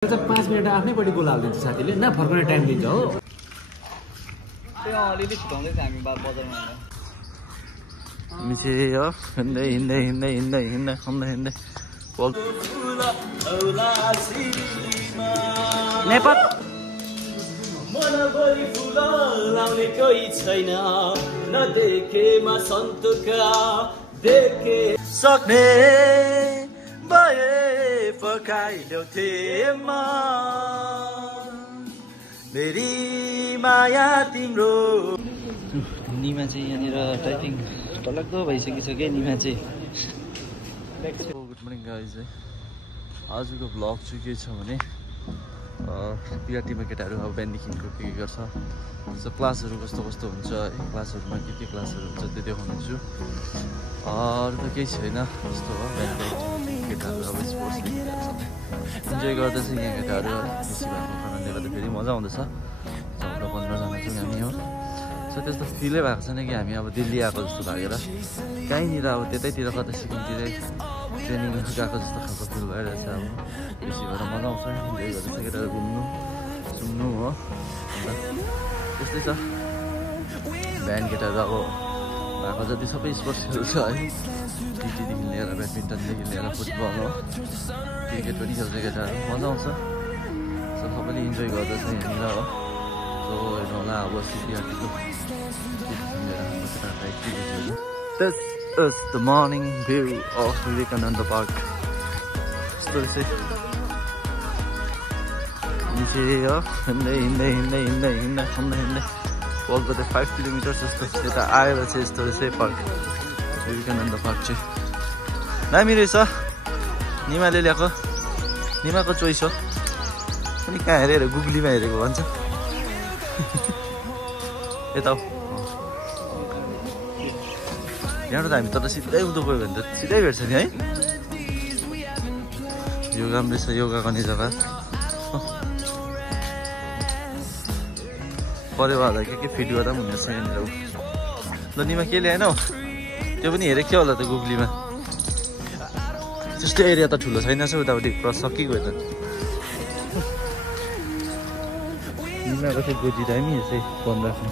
5 minute आफ्नैपट्टि goal हालिदिन्छ साथीले न फर्कने टाइम दिन्छ हो अलिअलि छिटाउँदै थियो हामी बजारमा हामी चाहिँ हो हिँड्दै नेपाल मनभरि फुल लाउने कोही छैन नदेखेमा सन्तोका देखे सक्ने भए फकाइल्याउँथे म मेरी माया तिम्रो निमा चाहिँ यहाँनिर टाइपिङ टलक्दो भइसकिसक्यो निमा चाहिँ गुड मर्निङ गाइज है आजको भ्लग चाहिँ के छ भने पिआरटीमा केटाहरू अब बिहानदेखिको के गर्छ क्लासहरू कस्तो हुन्छ है क्लासहरूमा के क्लासहरू हुन्छ त्यो देखाउनुहुन्छ अरू त केही छैन त्यस्तो हो बिहान केटाहरू अब स्पोर्ट्स इन्जोय गर्दैछ यहाँ केटाहरू बेसी भएको कारणले गर्दाखेरि मजा आउँदैछ 14-15जना चाहिँ हामी हो सो त्यस्तो फिलै भएको छैन कि हामी अब दिल्ली आएको जस्तो लागेर कहीँनिर अब त्यतैतिर कतै सिक्किमतिरै ट्रेनिङ गएको जस्तो खालको फिल भइरहेछ अब बेसी भएर मजा आउँछ इन्जोय गर्दैछ केटाहरू घुम्नु सुन्नु हो अन्त त्यस्तै छ बिहान केटाहरू अब भएको जति सबै स्पोर्ट्सहरू छ है टिटीदेखि लिएर ब्याडमिन्टनदेखि लिएर फुटबल हो क्रिकेट पनि खेल्छ केटाहरू मजा आउँछ सो सबैले इन्जोय गर्दैछ यहाँनिर हो सो हेर्नु होला अब सिपिआरटीको This is the morning view of Vivekananda Park. यस्तो चाहिँ हो हिँड्दै वल्को चाहिँ 5 किलोमिटर जस्तो यता आएर चाहिँ यस्तो रहेछ पार्क विवेकानन्द पार्क चाहिँ दामी रहेछ निमाले ल्याएको निमाको चोइस हो पनि कहाँ हेरेर गुगलीमा हेरेको भन्छ यता यहाँबाट त हामी तर सिधै उदो गयो भने त सिधै भेट्छ नि है योगा पनि रहेछ योगा गर्ने जग्गा परेवाहरूलाई के फिट गर्दा पनि हुनेछ यहाँनिर ल निमा के ल्याएनौ त्यो पनि हेरेको थियो होला त गुगलीमा त्यस्तो एरिया त ठुलो छैन छ उतापट्टि पुरा सकिगयो त निमाको चाहिँ गोजी दामी यसै फोन राख्नु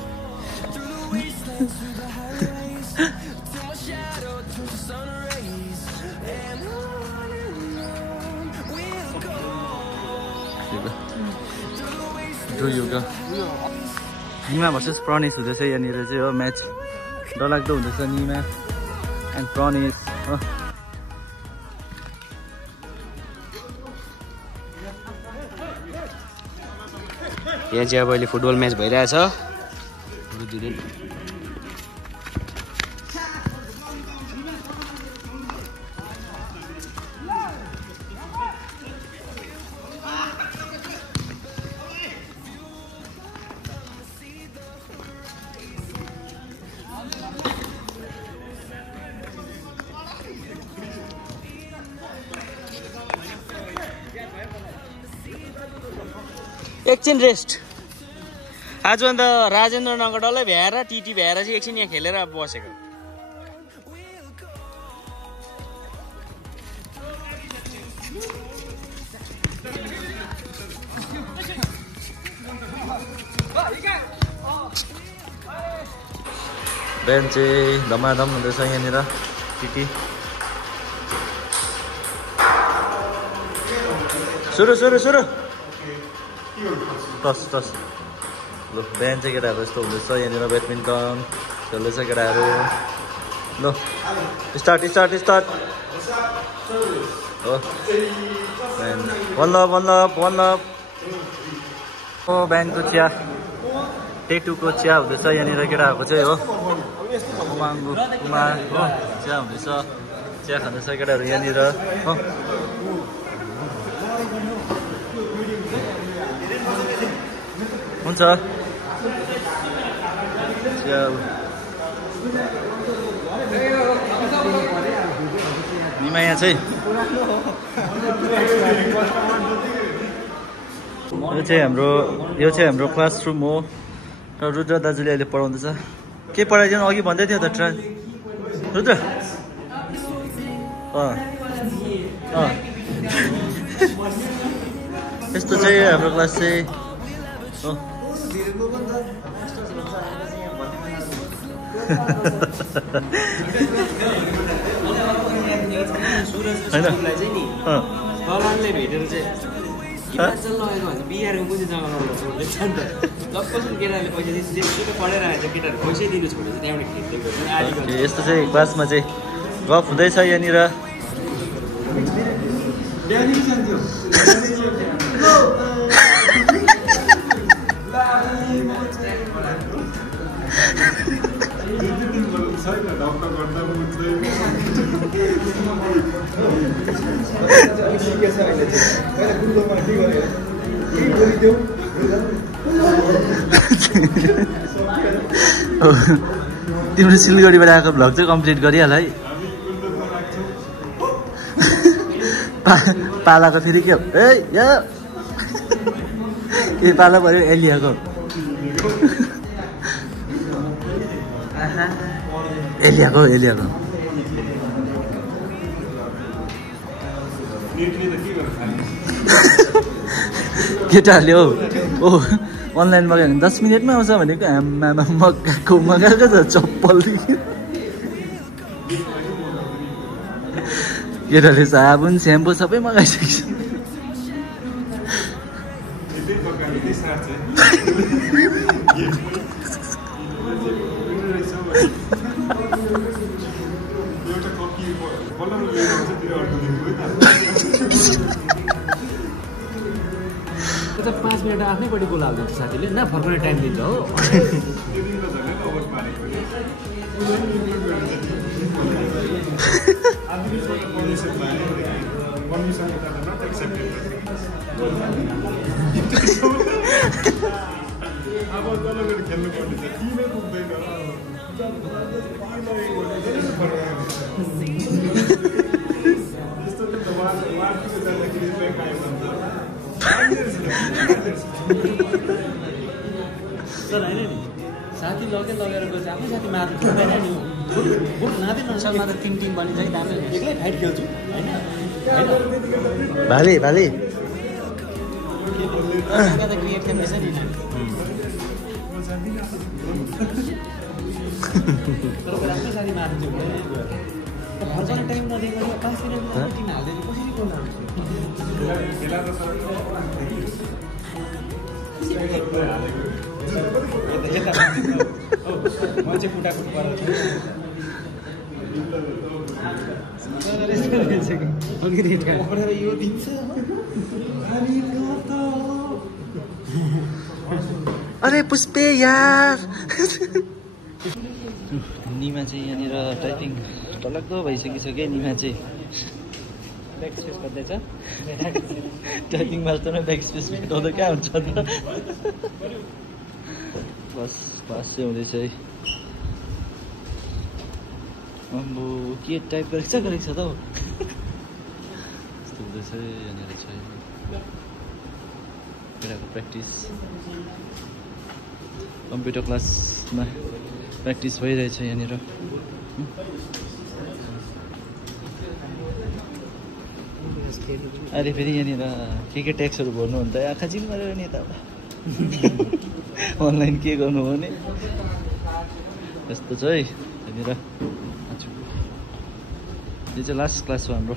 योगा निमा भर्सेस प्रनिस हुँदैछ यहाँनिर चाहिँ हो म्याच डरलाग्दो हुँदैछ निमा एन्ड प्रनिस हो यहाँ चाहिँ अब अहिले फुटबल म्याच भइरहेछ एकछिन रेस्ट आज अन्त राजेन्द्रनगर डल्लै भ्याएर टिटी भ्याएर चाहिँ एकछिन यहाँ खेलेर बसेको बिहान चाहिँ धमाधम हुँदैछ यहाँनिर टिटी सुरु टस ल बिहान चाहिँ केटाहरू यस्तो हुँदैछ यहाँनिर ब्याडमिन्टन खेल्दैछ केटाहरू ल स्टार्ट हो बल्ल हो बिहानको चिया टेटुको चिया हुँदैछ यहाँनिर केटाहरूको चाहिँ हो कुमाङ्गु कुमार हो चिया हुँदैछ चिया खाँदैछ केटाहरू यहाँनिर हो हुन्छ निमा यहाँ चाहिँ यो चाहिँ हाम्रो क्लासरुम हो र रुद्र दाजुले अहिले पढाउँदैछ के पढाइदिनु अघि भन्दै थियो त ट्राई रुद्र यस्तो चाहिँ हाम्रो क्लास चाहिँ दलालले भेटेर चाहिँ हिमाचल लगेको भन्छ बिहारको कुन चाहिँ जग्गा लगाउनु छोड्दैछ नि त जब कसरी केटाले पैसा दिन्छ त्यसको पढेर आएछ केटाहरू पैसै दिनु छोडेछ त्यहाँबाट खेल्दै यस्तो चाहिँ क्लासमा चाहिँ गफ हुँदैछ यहाँनिर तिम्रो सिलगढीबाट आएको भ्लग चाहिँ कम्प्लिट गरिहाल है पालाको फेरि के ए पाला पऱ्यो एलियाको केटाहरूले ओ अनलाइन मगायो भने 10 मिनटमा आउँछ भनेको आमामा मगाएको छ चप्पल केटाहरूले साबुन स्याम्पू सबै मगाइसकेको छ त 5 मिनट आफ्नैपट्टि गोल हालिदिन्छ साथीले न फर्काउने टाइम दिन्छ हो साथी लगेर गएछ आफ्नो साथी मार्नु हुँदैन नि नाँदै नसलमा त टिम बनिन्छ कि दामी एक्लै फाइट खेल्छु होइन भाले क्रिएट खेल्दैछ नि तर आफ्नो साथी मार्नु फर्काउने टाइम नदिएको 5 मिनटमा टिम हाल्दैन कसरी गोल मान्छे कुटाकुट यो दिन्छ अरे पुष्पे यार निमा चाहिँ यहाँनिर टाइपिङ टलक्दो भइसकिसक्यो निमा चाहिँ ब्याक स्पेस गर्दैछ टाइपिङ मास्टरमा ब्याक स्पेस भेटाउँदा कहाँ हुन्छ त क्लास चाहिँ हुँदैछ है अम्बो के टाइप गरेको छ त हौ यस्तो हुँदैछ यहाँनिर चाहिँ केटाको प्र्याक्टिस कम्प्युटर क्लासमा प्र्याक्टिस भइरहेछ यहाँनिर अहिले फेरि यहाँनिर के ट्याक्सहरू भर्नु भने त आँखा चिम गरेर नि यता अनलाइन के गर्नु हो भने यस्तो छ है यहाँनिर यो चाहिँ लास्ट क्लास हो हाम्रो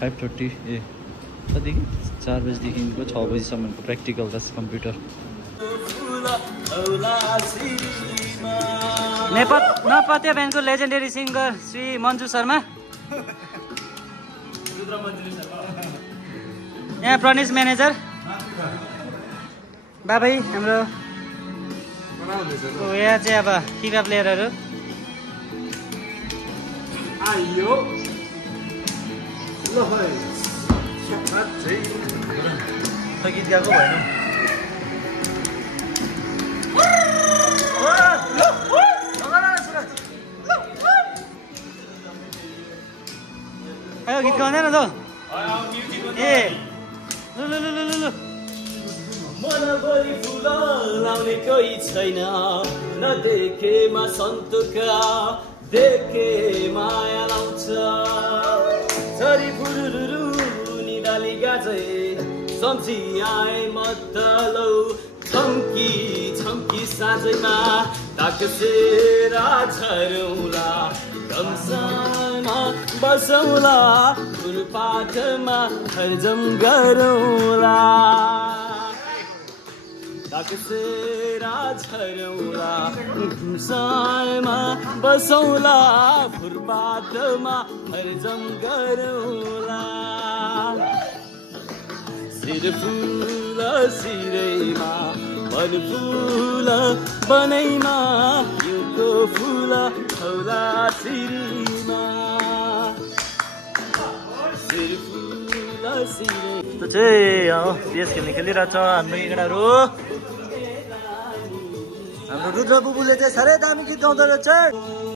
5:30 कतिको 4 बजीदेखिको 6 बजीसम्मको प्र्याक्टिकल क्लास कम्प्युटर नपत्य ब्यान्डको लेजेन्डरी सिङ्गर श्री मन्जु शर्मा यहाँ प्रनिस म्यानेजर बाबै हाम्रो यहाँ चाहिँ अब फिफा प्लेयरहरू गीत गाएको भएन गीत गाउँदैन त ए लु मनभरि फुल लाउने कोही छैन नदेखेमा सन्तोका देखे माया लाउँछ छरी फुरुरु निदाली गाजै सम्झी आए म तलौ छम्की छम्की साँझैमा ताकसेरा झरौँला घमसामा बसौँला फुलपाटमा हरजम गरौँला ताकसेरा झरौँला घमसामा बसौँला फुलपाटमा हरजम गरौँला सिर फुल सिरैमा मन फुल बनैमा युको फुल हौला सिरीमा सिर फुल सिरै त्यो चाहिँ देश खेल्ने खेलिरहेछ हाम्रो केटाहरू हाम्रो रुद्र बुबुले चाहिँ साह्रै दामी गीत गाउँदो रहेछ